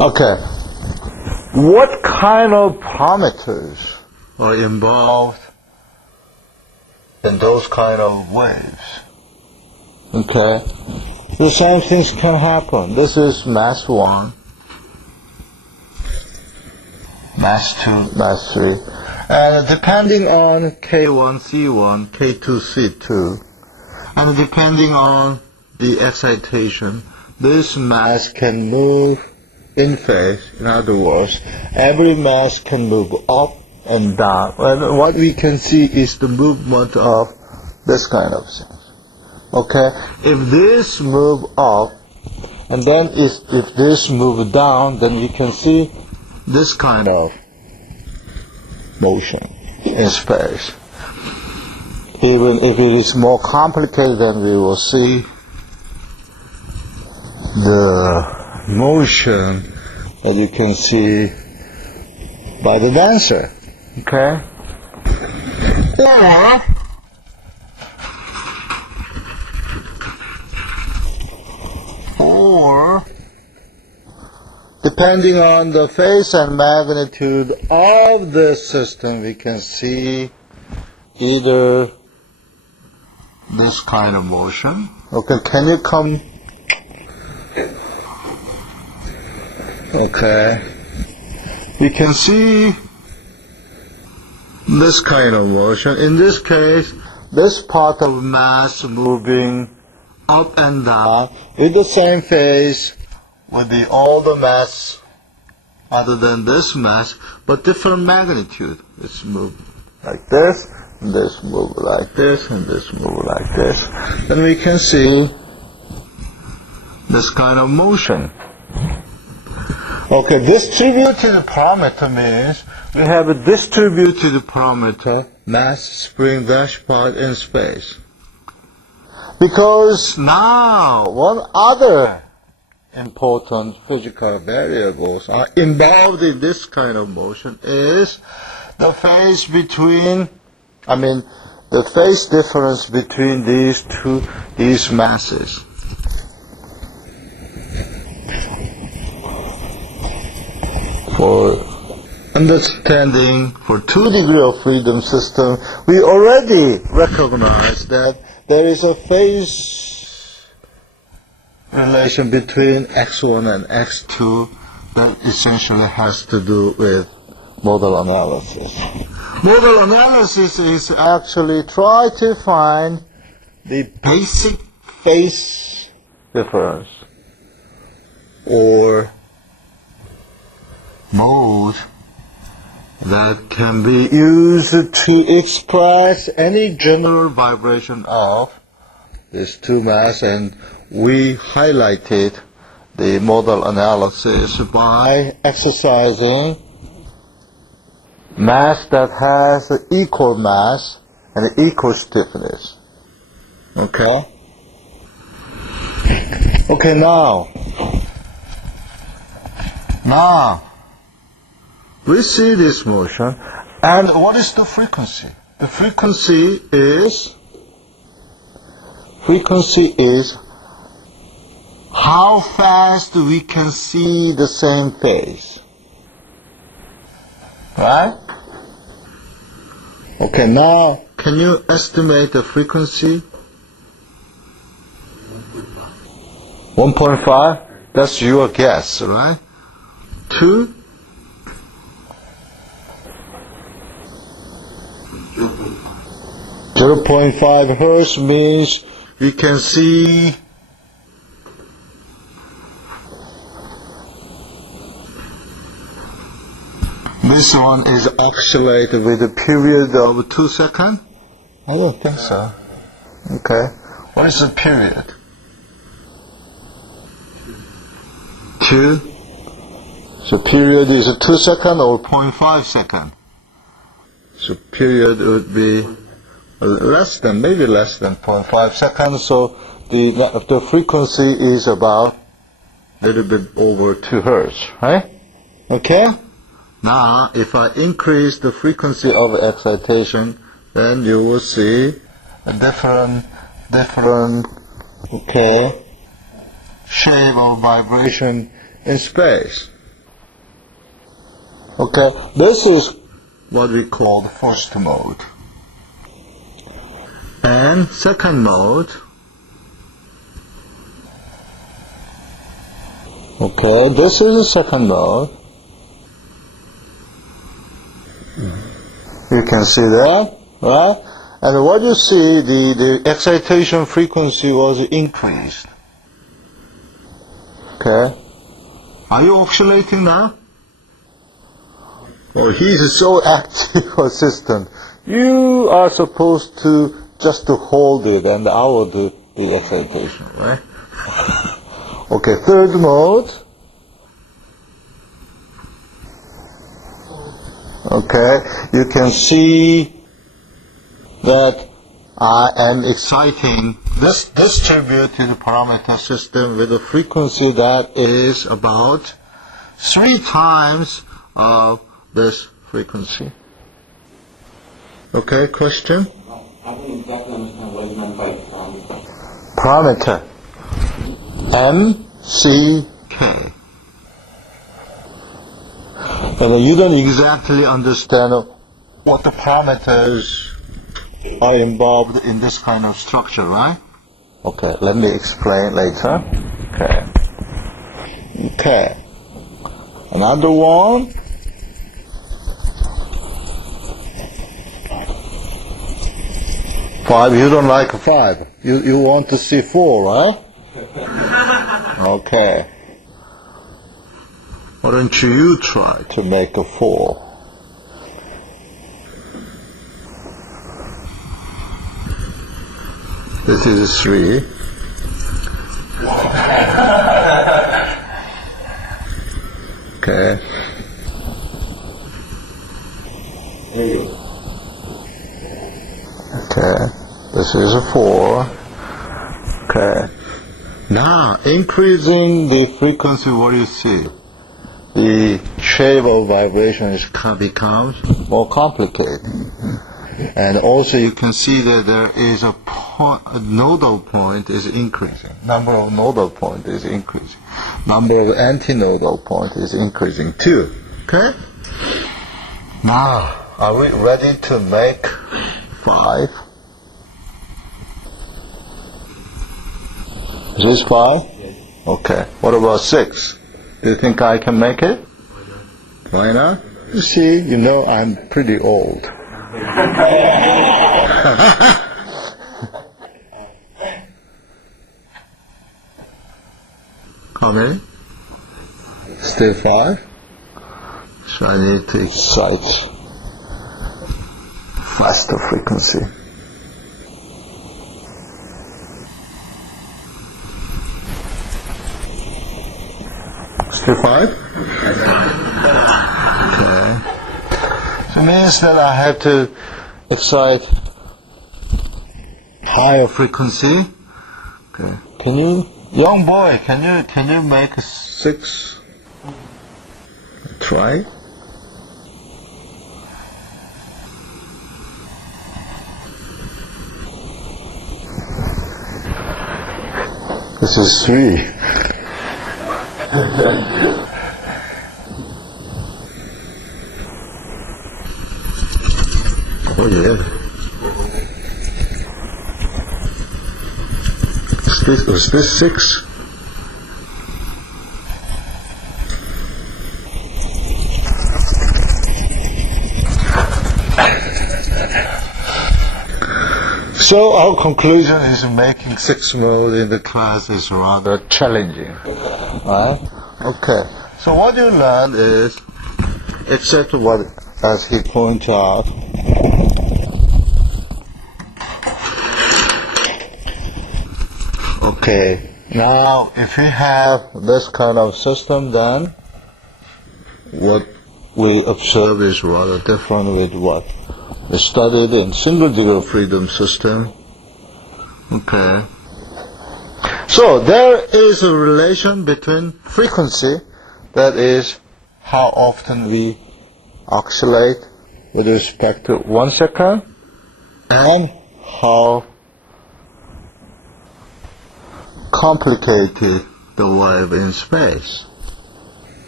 Okay. What kind of parameters are involved in those kind of waves? Okay. The same things can happen. This is mass 1, mass 2, mass 3. And depending on K1, C1, K2, C2, and depending on the excitation, this mass can move in phase. In other words, every mass can move up and down. And what we can see is the movement of this kind of thing. Okay? If this move up, and then if this move down, then we can see this kind of motion in space. Even if it is more complicated, then we will see the motion that you can see by the dancer. Okay? Or depending on the phase and magnitude of the system, we can see either this kind of motion. Okay, can you come? Okay. We can see this kind of motion. In this case, this part of mass moving up and down with the same phase with all the mass other than this mass, but different magnitude. It's moved like this, and this move like this, and this move like this. Then we can see this kind of motion. Okay, distributed parameter means we have a distributed parameter, mass, spring, dash part in space. Because now one other important physical variables are involved in this kind of motion is the phase between, the phase difference between these masses. For understanding for 2 degree of freedom system, we already recognize that there is a phase relation between x1 and x2 that essentially has to do with modal analysis. Modal analysis is actually try to find the basic phase difference or mode that can be used to express any general vibration of these two mass, and we highlighted the modal analysis by exercising mass that has equal mass and equal stiffness. Okay? Okay, now we see this motion, and what is the frequency? The frequency is how fast we can see the same phase. Right? Okay, now can you estimate the frequency? 1.5? That's your guess, right? 2? 0.5 hertz means we can see this one is oscillated with a period of 2 seconds? I don't think so. Okay. What is the period? 2? So period is 2 seconds or 0.5 seconds? So period would be maybe less than 0.5 seconds. So the frequency is about a little bit over 2 hertz, right? Okay? Now, if I increase the frequency of excitation, then you will see a different shape of vibration in space. Okay, this is what we call the first mode. And second mode, okay, this is the second mode. You can see that, right? And what you see, the excitation frequency was increased. Okay. Are you oscillating now? Oh, he's so active assistant. You are supposed to just to hold it and I will do the excitation, right? Okay, third mode. Okay, you can see that I am exciting this distributed parameter system with a frequency that is about 3 times of this frequency. Okay, question? I don't exactly understand what you meant by Parameter. M-C-K. And you don't exactly understand what the parameters are involved in this kind of structure, right? Okay, let me explain later. Okay. Okay. Another one. Five, you don't like 5. You want to see 4, right? Okay. Why don't you try to make a 4? This is 3. Okay. Okay. This is a 4. Okay. Now, increasing the frequency, what do you see? The shape of vibration becomes more complicated. And also you can see that there is a nodal point is increasing. Number of nodal point is increasing. Number of antinodal point is increasing too. Okay? Now, are we ready to make 5? Is this 5? Okay. What about 6? Do you think I can make it? Why not? You see, you know I'm pretty old. How many? Still 5? So I need to excite faster frequency. Still 5? Okay. So it means that I have to excite higher frequency. Okay. Can you, young boy, can you make 6? Try. This is 3. Oh yeah. Was this 6? So our conclusion is making 6 mode in the class is rather challenging. Right? Okay. So what you learn is, except what, as he pointed out, okay, now if we have this kind of system, then what we observe is rather different with what we studied in single degree of freedom system. Okay. So there is a relation between frequency, that is how often we oscillate with respect to 1 second, and how complicated the wave in space.